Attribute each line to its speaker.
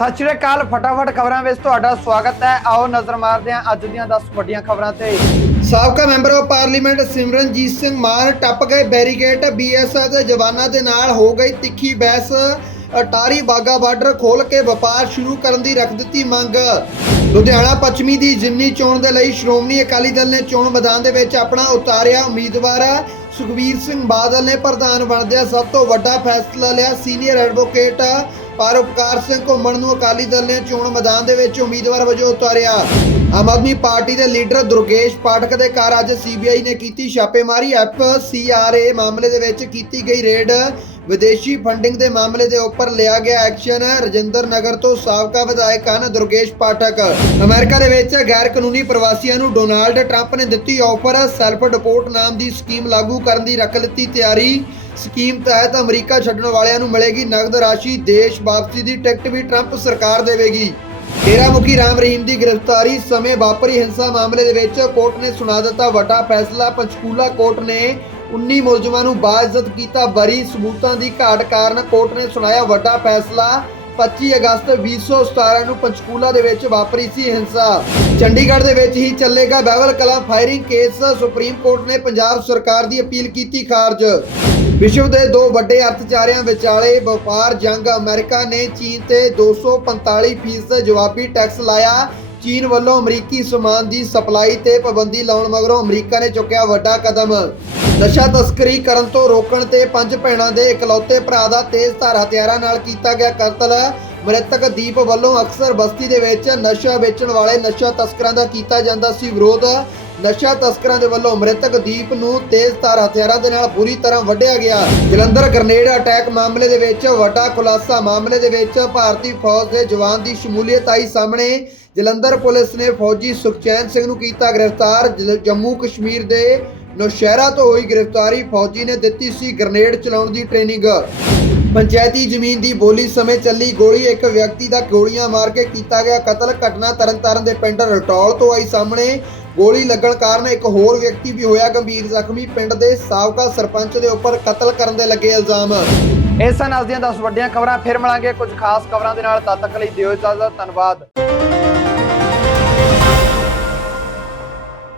Speaker 1: ਸਤਿ ਸ਼੍ਰੀ ਅਕਾਲ, ਫਟਾਫਟ ਖਬਰਾਂ ਵਿੱਚ ਤੁਹਾਡਾ ਸਵਾਗਤ ਹੈ। ਆਓ ਨਜ਼ਰ ਮਾਰਦੇ ਹਾਂ ਅੱਜ ਦੀਆਂ 10 ਵੱਡੀਆਂ ਖਬਰਾਂ ਤੇ। ਸਾਬਕਾ member of parliament Simranjit Singh Mann ਟੱਪ ਗਏ ਬੈਰੀਕੇਡ ਬੀਐਸਐਫ ਦੇ ਜਵਾਨਾਂ ਦੇ ਨਾਲ ਹੋ ਗਈ ਤਿੱਖੀ ਬਹਿਸ। ਅਟਾਰੀ ਬਾਗਾ ਬਾਰਡਰ ਖੋਲ ਕੇ ਵਪਾਰ ਸ਼ੁਰੂ ਕਰਨ ਦੀ ਰੱਖ ਦਿੱਤੀ ਮੰਗ। ਲੁਧਿਆਣਾ ਪੱਛਮੀ ਦੀ ਜਿਮਨੀ ਚੋਣ ਦੇ ਲਈ ਸ਼੍ਰੋਮਣੀ ਅਕਾਲੀ ਦਲ ਨੇ ਚੋਣ ਮੈਦਾਨ ਦੇ ਵਿੱਚ ਆਪਣਾ ਉਤਾਰਿਆ ਉਮੀਦਵਾਰ। ਸੁਖਬੀਰ ਸਿੰਘ ਬਾਦਲ ਨੇ ਪ੍ਰਧਾਨ ਬਣਦਿਆਂ ਸਭ ਤੋਂ ਵੱਡਾ ਫੈਸਲਾ ਲਿਆ ਸੀਨੀਅਰ ਐਡਵੋਕੇਟ ਪਰ ਉਪਕਾਰ ਸਿੰਘ ਘੁੰਮਣ ਨੂੰ ਅਕਾਲੀ ਦਲ ਨੇ ਚੋਣ ਮੈਦਾਨ ਦੇ ਵਿੱਚ ਉਮੀਦਵਾਰ ਵਜੋਂ ਉਤਾਰਿਆ। ਆਮ ਆਦਮੀ ਪਾਰਟੀ ਦੇ ਲੀਡਰ ਦੁਰਗੇਸ਼ ਪਾਠਕ ਦੇ ਘਰ ਅੱਜ ਸੀਬੀਆਈ ਨੇ ਕੀਤੀ ਛਾਪੇਮਾਰੀ। ਐਫਸੀਆਰਏ ਮਾਮਲੇ ਦੇ ਵਿੱਚ ਕੀਤੀ ਗਈ ਰੇਡ। ਵਿਦੇਸ਼ੀ ਫੰਡਿੰਗ ਦੇ ਮਾਮਲੇ ਦੇ ਉੱਪਰ ਲਿਆ ਗਿਆ ਐਕਸ਼ਨ। ਰਜਿੰਦਰ ਨਗਰ ਤੋਂ ਸਾਬਕਾ ਵਿਧਾਇਕ ਹਨ ਦੁਰਗੇਸ਼ ਪਾਠਕ। ਅਮਰੀਕਾ ਦੇ ਵਿੱਚ ਗੈਰ ਕਾਨੂੰਨੀ ਪ੍ਰਵਾਸੀਆਂ ਨੂੰ ਡੋਨਾਲਡ ਟਰੰਪ ਨੇ ਦਿੱਤੀ ਆਫਰ। ਸੈਲਫ ਡਿਪੋਰਟ ਨਾਮ ਦੀ ਸਕੀਮ ਲਾਗੂ ਕਰਨ ਦੀ ਰੱਖ ਲਿੱਤੀ ਤਿਆਰੀ। ਸਕੀਮ ਤਹਿਤ ਅਮਰੀਕਾ ਛੱਡਣ ਵਾਲਿਆਂ ਨੂੰ ਮਿਲੇਗੀ ਨਗਦ ਰਾਸ਼ੀ, ਦੇਸ਼ ਵਾਪਸੀ ਦੀ ਟਿਕਟ ਵੀ ਟਰੰਪ ਸਰਕਾਰ ਦੇਵੇਗੀ। ਡੇਰਾ ਮੁਖੀ ਰਾਮ ਰਹੀਮ ਦੀ ਗ੍ਰਿਫਤਾਰੀ ਸਮੇਂ ਵਾਪਰੀ ਹਿੰਸਾ ਮਾਮਲੇ ਦੇ ਵਿੱਚ ਕੋਰਟ ਨੇ ਸੁਣਾ ਦਿੱਤਾ ਵੱਡਾ ਫੈਸਲਾ, ਪੰਚਕੂਲਾ ਕੋਰਟ ਨੇ 19 ਮੁਲਜ਼ਮਾਂ ਨੂੰ ਬਾਜ਼ਤ ਕੀਤਾ, ਬਰੀ ਸਬੂਤਾਂ ਦੀ ਘਾਟ ਕਾਰਨ ਕੋਰਟ ਨੇ ਸੁਣਾਇਆ ਵੱਡਾ ਫੈਸਲਾ। 25 ਅਗਸਤ 2017 ਨੂੰ ਪੰਚਕੂਲਾ ਦੇ ਵਿੱਚ ਵਾਪਰੀ ਸੀ ਹਿੰਸਾ। ਚੰਡੀਗੜ੍ਹ ਦੇ ਵਿੱਚ ਹੀ ਚੱਲੇਗਾ Behbal Kalan firing case. Supreme Court ਨੇ ਪੰਜਾਬ ਸਰਕਾਰ ਦੀ ਅਪੀਲ ਕੀਤੀ ਖਾਰਜ। ਵਿਸ਼ਵ ਦੇ ਦੋ ਵੱਡੇ ਅਰਥਚਾਰਿਆਂ ਵਿਚਾਲੇ ਵਪਾਰ ਜੰਗ। ਅਮਰੀਕਾ ਨੇ ਚੀਨ ਤੇ 245% ਜਵਾਬੀ ਟੈਕਸ ਲਾਇਆ। ਚੀਨ ਵੱਲੋਂ ਅਮਰੀਕੀ ਸਮਾਨ ਦੀ ਸਪਲਾਈ ਤੇ ਪਾਬੰਦੀ ਲਾਉਣ ਮਗਰੋਂ ਅਮਰੀਕਾ ਨੇ ਚੁੱਕਿਆ ਵੱਡਾ ਕਦਮ। ਨਸ਼ਾ ਤਸਕਰੀ ਕਰਨ ਤੋਂ ਰੋਕਣ ਤੇ ਪੰਜ ਭੈਣਾਂ ਦੇ ਇਕਲੌਤੇ ਭਰਾ ਦਾ ਤੇਜ਼ ਧਾਰ ਹਥਿਆਰਾਂ ਨਾਲ ਕੀਤਾ ਗਿਆ ਕਤਲ। ਮ੍ਰਿਤਕ ਦੀਪ ਵੱਲੋਂ ਅਕਸਰ ਬਸਤੀ ਦੇ ਵਿੱਚ ਨਸ਼ਾ ਵੇਚਣ ਵਾਲੇ ਨਸ਼ਾ ਤਸਕਰਾਂ ਦਾ ਕੀਤਾ ਜਾਂਦਾ ਸੀ ਵਿਰੋਧ। ਨਸ਼ਾ ਤਸਕਰਾਂ ਦੇ ਵੱਲੋਂ ਮ੍ਰਿਤਕ ਦੀਪ ਨੂੰ ਤੇਜ਼ਧਾਰ ਹਥਿਆਰਾਂ ਦੇ ਨਾਲ ਬੁਰੀ ਤਰ੍ਹਾਂ ਵੱਢਿਆ ਗਿਆ। ਜਲੰਧਰ ਗ੍ਰਨੇਡ ਅਟੈਕ ਮਾਮਲੇ ਦੇ ਵਿੱਚ ਵੱਡਾ ਖੁਲਾਸਾ। ਮਾਮਲੇ ਦੇ ਵਿੱਚ ਭਾਰਤੀ ਫੌਜ ਦੇ ਜਵਾਨ ਦੀ ਸ਼ਮੂਲੀਅਤ ਆਈ ਸਾਹਮਣੇ। ਜਲੰਧਰ ਪੁਲਿਸ ਨੇ ਫੌਜੀ ਸੁਖਚੈਨ ਸਿੰਘ ਨੂੰ ਕੀਤਾ ਗ੍ਰਿਫਤਾਰ। ਜੰਮੂ ਕਸ਼ਮੀਰ ਦੇ ਨੌਸ਼ਹਿਰਾ ਤੋਂ ਹੋਈ ਗ੍ਰਿਫਤਾਰੀ ਫੌਜੀ ਨੇ ਦਿੱਤੀ ਸੀ ਗ੍ਰਨੇਡ ਚਲਾਉਣ ਦੀ ਟ੍ਰੇਨਿੰਗ। ਪੰਚਾਇਤੀ ਜ਼ਮੀਨ ਦੀ ਬੋਲੀ ਸਮੇਂ ਚੱਲੀ ਗੋਲੀ ਇੱਕ ਵਿਅਕਤੀ ਦਾ ਗੋਲੀਆਂ ਮਾਰ ਕੇ ਕੀਤਾ ਗਿਆ ਕਤਲ। ਘਟਨਾ ਤਰਨਤਾਰਨ ਦੇ ਪਿੰਡ ਰਟੌਲ ਤੋਂ ਆਈ ਸਾਹਮਣੇ। ਗੋਲੀ ਲੱਗਣ ਕਾਰਨ ਇੱਕ ਹੋਰ ਵਿਅਕਤੀ ਵੀ ਹੋਇਆ ਗੰਭੀਰ ਜ਼ਖਮੀ। ਪਿੰਡ ਦੇ ਸਾਬਕਾ ਸਰਪੰਚ ਦੇ ਉੱਪਰ ਕਤਲ ਕਰਨ ਦੇ ਲੱਗੇ ਇਲਜ਼ਾਮ। ਇਸ ਸਨ ਅੱਜ ਦੀਆਂ 10 ਵੱਡੀਆਂ ਖਬਰਾਂ ਫਿਰ ਮਿਲਾਂਗੇ। ਕੁਝ ਖਾਸ ਖਬਰਾਂ ਦੇ ਨਾਲ ਤਦ ਤੱਕ ਲਈ ਦਿਓ ਇਜਾਜ਼ਤ। ਧੰਨਵਾਦ।